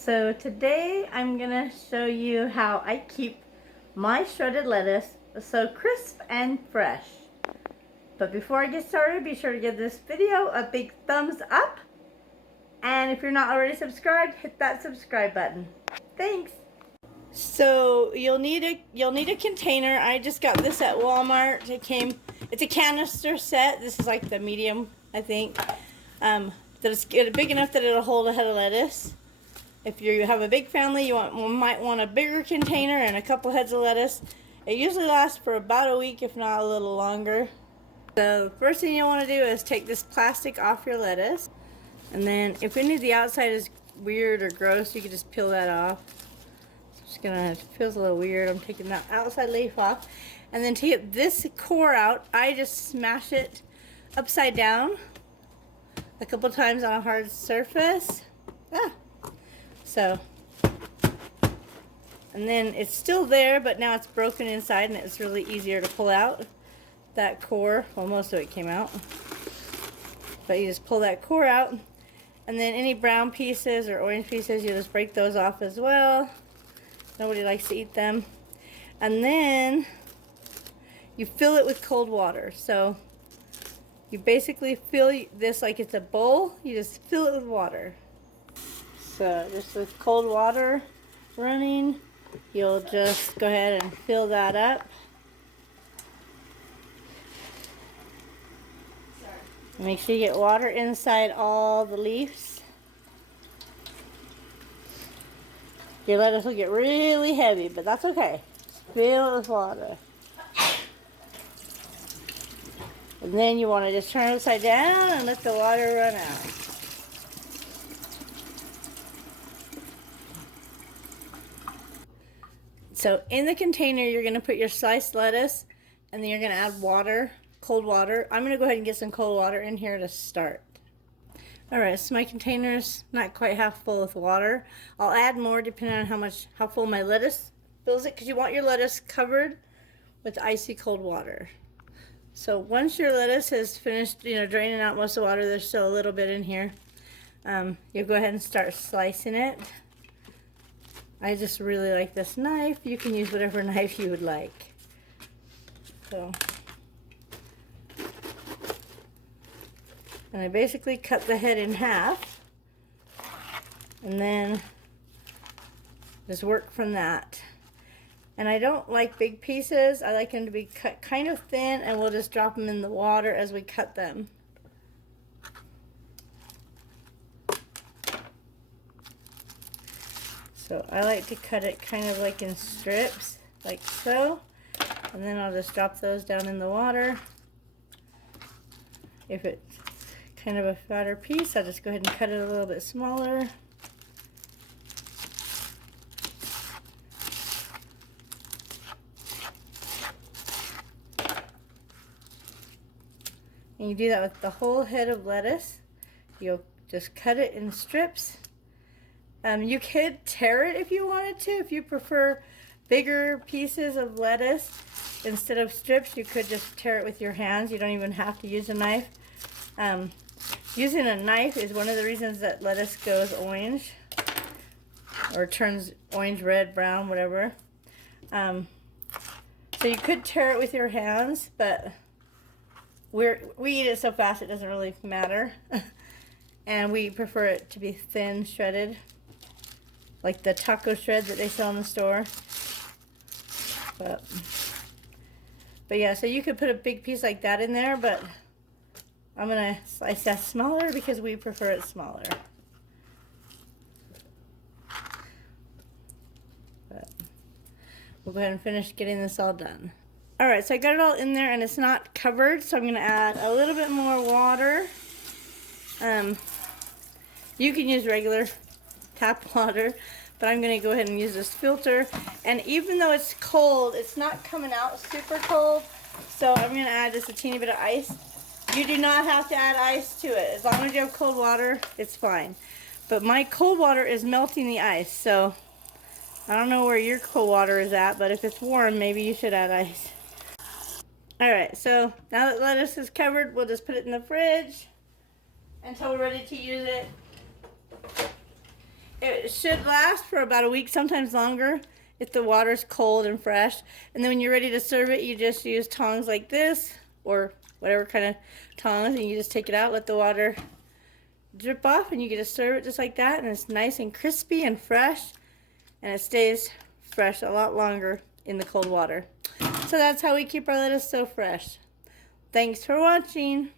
So today I'm gonna show you how I keep my shredded lettuce so crisp and fresh. But before I get started, be sure to give this video a big thumbs up. And if you're not already subscribed, hit that subscribe button. Thanks. So you'll need a container. I just got this at Walmart. It's a canister set. This is like the medium, I think. That it's big enough that it'll hold a head of lettuce. If you have a big family, you might want a bigger container and a couple heads of lettuce. It usually lasts for about a week, if not a little longer. So the first thing you want to do is take this plastic off your lettuce. And then if any of the outside is weird or gross, you can just peel that off. It feels a little weird. I'm taking that outside leaf off. And then to get this core out, I just smash it upside down a couple times on a hard surface. And then it's still there, but now it's broken inside and it's really easier to pull out that core. Well, most of it came out. But you just pull that core out, and then any brown pieces or orange pieces, you just break those off as well. Nobody likes to eat them. And then you fill it with cold water. So you basically fill this like it's a bowl. You just fill it with water. So just with cold water running, you'll just go ahead and fill that up. Make sure you get water inside all the leaves. Your lettuce will get really heavy, but that's okay. Fill it with water. And then you want to just turn it upside down and let the water run out. So in the container, you're going to put your sliced lettuce, and then you're going to add water, cold water. I'm going to go ahead and get some cold water in here to start. Alright, so my container's not quite half full with water. I'll add more depending on how full my lettuce fills it, because you want your lettuce covered with icy cold water. So once your lettuce has finished, draining out most of the water, there's still a little bit in here. You'll go ahead and start slicing it. I just really like this knife. You can use whatever knife you would like. And I basically cut the head in half, and then just work from that. And I don't like big pieces. I like them to be cut kind of thin, and we'll just drop them in the water as we cut them. So I like to cut it kind of like in strips, like so. And then I'll just drop those down in the water. If it's kind of a fatter piece, I'll just go ahead and cut it a little bit smaller. And you do that with the whole head of lettuce. You'll just cut it in strips. You could tear it if you wanted to. If you prefer bigger pieces of lettuce instead of strips, you could just tear it with your hands. You don't even have to use a knife. Using a knife is one of the reasons that lettuce goes orange or turns orange, red, brown, whatever. So you could tear it with your hands, but we eat it so fast it doesn't really matter. And we prefer it to be thin shredded, like the taco shred that they sell in the store. But yeah, so you could put a big piece like that in there, but I'm going to slice that smaller because we prefer it smaller. But we'll go ahead and finish getting this all done. Alright, so I got it all in there and it's not covered, so I'm going to add a little bit more water. You can use regular tap water, but I'm going to go ahead and use this filter. And even though it's cold, it's not coming out super cold, so I'm going to add just a teeny bit of ice. You do not have to add ice to it. As long as you have cold water, it's fine. But my cold water is melting the ice, so I don't know where your cold water is at, but if it's warm, maybe you should add ice. Alright, so now that lettuce is covered, we'll just put it in the fridge until we're ready to use it. It should last for about a week, sometimes longer, if the water's cold and fresh. And then when you're ready to serve it, you just use tongs like this, or whatever kind of tongs, and you just take it out, let the water drip off, and you get to serve it just like that. And it's nice and crispy and fresh, and it stays fresh a lot longer in the cold water. So that's how we keep our lettuce so fresh. Thanks for watching.